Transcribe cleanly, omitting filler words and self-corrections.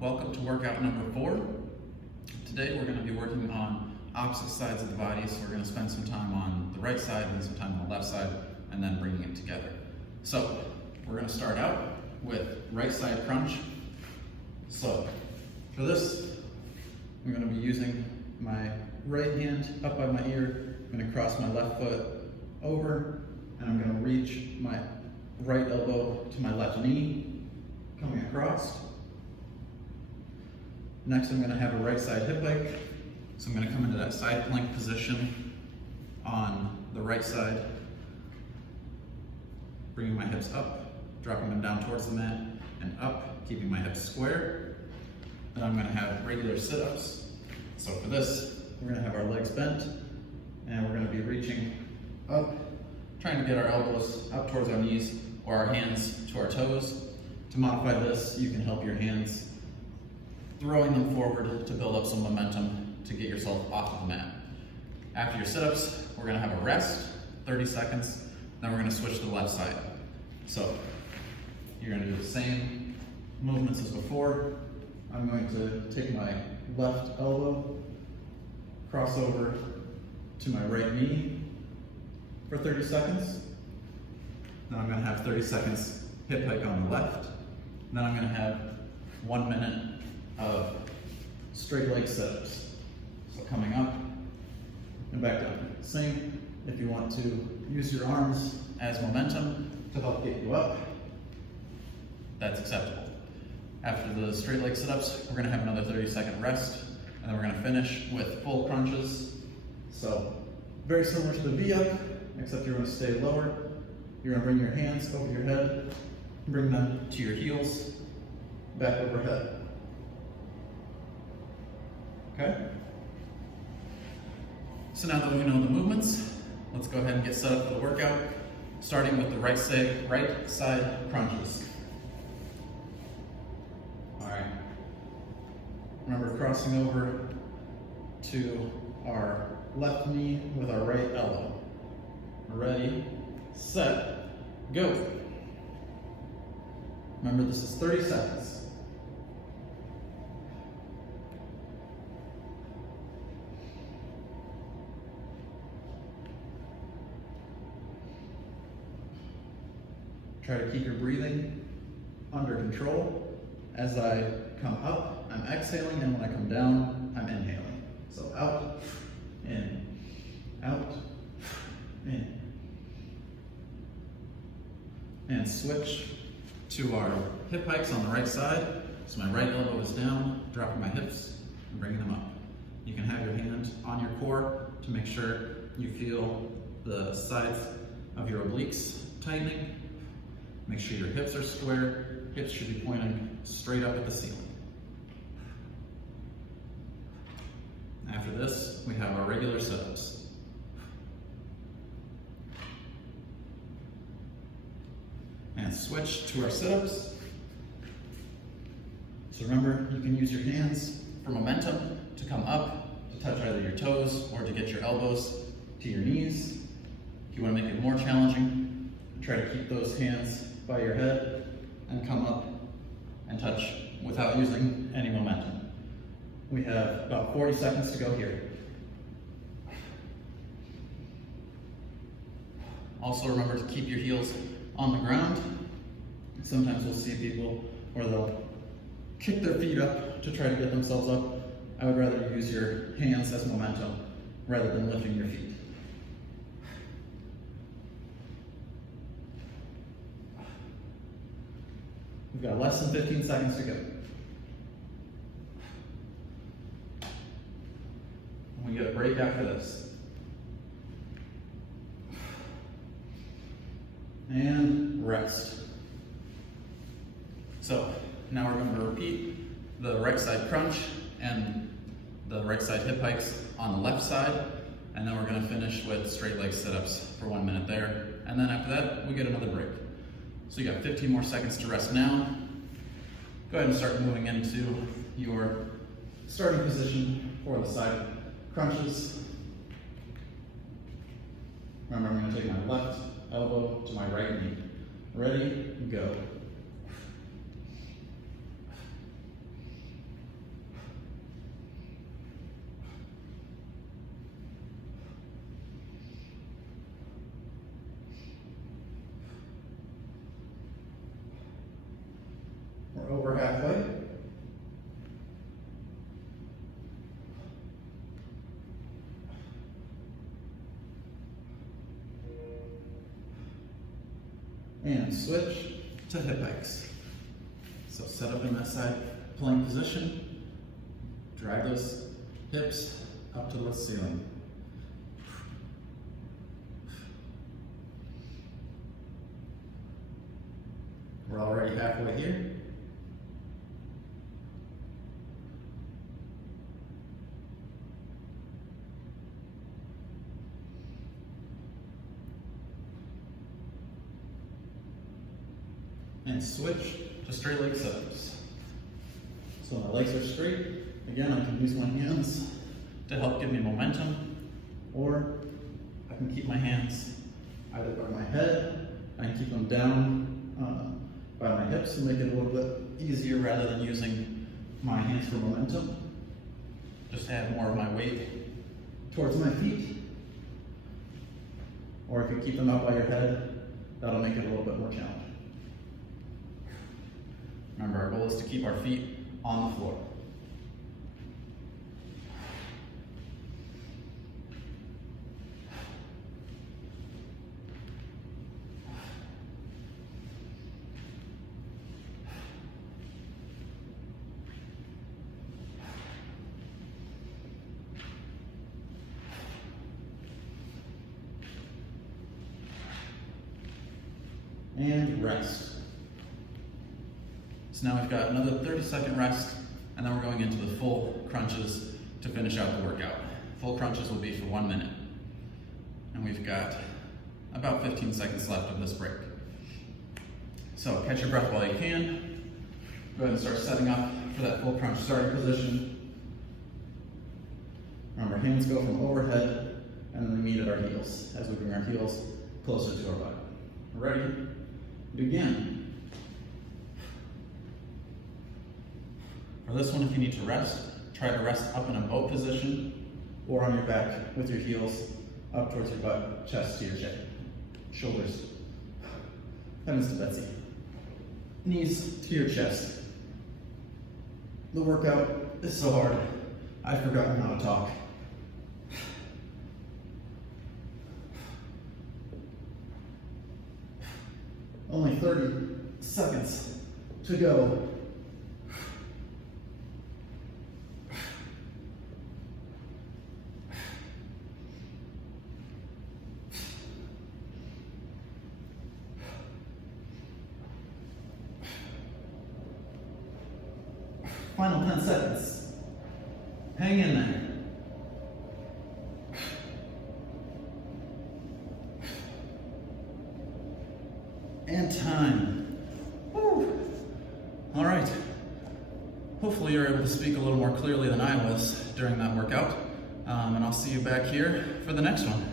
Welcome to workout number 4. Today we're going to be working on opposite sides of the body, so we're going to spend some time on the right side and some time on the left side, and then bringing it together. So we're going to start out with right side crunch. So for this, I'm going to be using my right hand up by my ear. I'm going to cross my left foot over, and I'm going to reach my right elbow to my left knee, coming across. Next, I'm going to have a right side hip hike. So I'm going to come into that side plank position on the right side, bringing my hips up, dropping them down towards the mat, and up, keeping my hips square. Then I'm going to have regular sit-ups. So for this, we're going to have our legs bent, and we're going to be reaching up, trying to get our elbows up towards our knees or our hands to our toes. To modify this, you can help your hands throwing them forward to build up some momentum to get yourself off of the mat. After your sit-ups, we're going to have a rest, 30 seconds, then we're going to switch to the left side. So you're going to do the same movements as before. I'm going to take my left elbow, cross over to my right knee for 30 seconds. Then I'm going to have 30 seconds hip hike on the left. Then I'm going to have 1 minute of straight leg sit-ups. So coming up and back down. Same if you want to use your arms as momentum to help get you up, that's acceptable. After the straight leg sit-ups, we're going to have another 30-second rest, and then we're going to finish with full crunches. So very similar to the V-up, except you're going to stay lower. You're going to bring your hands over your head, bring them to your heels, back overhead. Okay? So now that we know the movements, let's go ahead and get set up for the workout, starting with the right side crunches. All right. Remember crossing over to our left knee with our right elbow. Ready, set, go. Remember, this is 30 seconds. Try to keep your breathing under control. As I come up, I'm exhaling, and when I come down, I'm inhaling. So out, in, in. And switch to our hip hikes on the right side. So my right elbow is down, dropping my hips and bringing them up. You can have your hand on your core to make sure you feel the sides of your obliques tightening. Make sure your hips are square. Hips should be pointing straight up at the ceiling. After this, we have our regular sit-ups. And switch to our sit-ups. So remember, you can use your hands for momentum to come up, to touch either your toes or to get your elbows to your knees. If you want to make it more challenging, try to keep those hands by your head and come up and touch without using any momentum. We have about 40 seconds to go here. Also remember to keep your heels on the ground. Sometimes we'll see people where they'll kick their feet up to try to get themselves up. I would rather use your hands as momentum rather than lifting your feet. We've got less than 15 seconds to go. We get a break after this. And rest. So now we're going to repeat the right side crunch and the right side hip hikes on the left side, and then we're going to finish with straight leg sit-ups for 1 minute there, and then after that we get another break. So you got 15 more seconds to rest now. Go ahead and start moving into your starting position for the side crunches. Remember, I'm going to take my left elbow to my right knee. Ready, go. over halfway. And switch to hip hikes. So set up in that side plank position, drag those hips up to the ceiling. We're already halfway here. And switch to straight leg sit-ups. So my legs are straight. Again, I can use my hands to help give me momentum, or I can keep my hands either by my head, I can keep them down by my hips and make it a little bit easier rather than using my hands for momentum. Just add more of my weight towards my feet. Or if you keep them out by your head, that'll make it a little bit more challenging. Remember, our goal is to keep our feet on the floor. And rest. So now we've got another 30-second rest, and then we're going into the full crunches to finish out the workout. Full crunches will be for 1 minute. And we've got about 15 seconds left of this break. So catch your breath while you can. Go ahead and start setting up for that full crunch starting position. Remember, hands go from overhead, and then we meet at our heels as we bring our heels closer to our butt. Ready? Begin. For this one, if you need to rest, try to rest up in a boat position or on your back with your heels up towards your butt, chest to your chin, shoulders, heavens to Betsy, knees to your chest. The workout is so hard, I've forgotten how to talk. Only 30 seconds to go. Final 10 seconds. Hang in there. And time. Woo. All right. Hopefully you're able to speak a little more clearly than I was during that workout. And I'll see you back here for the next one.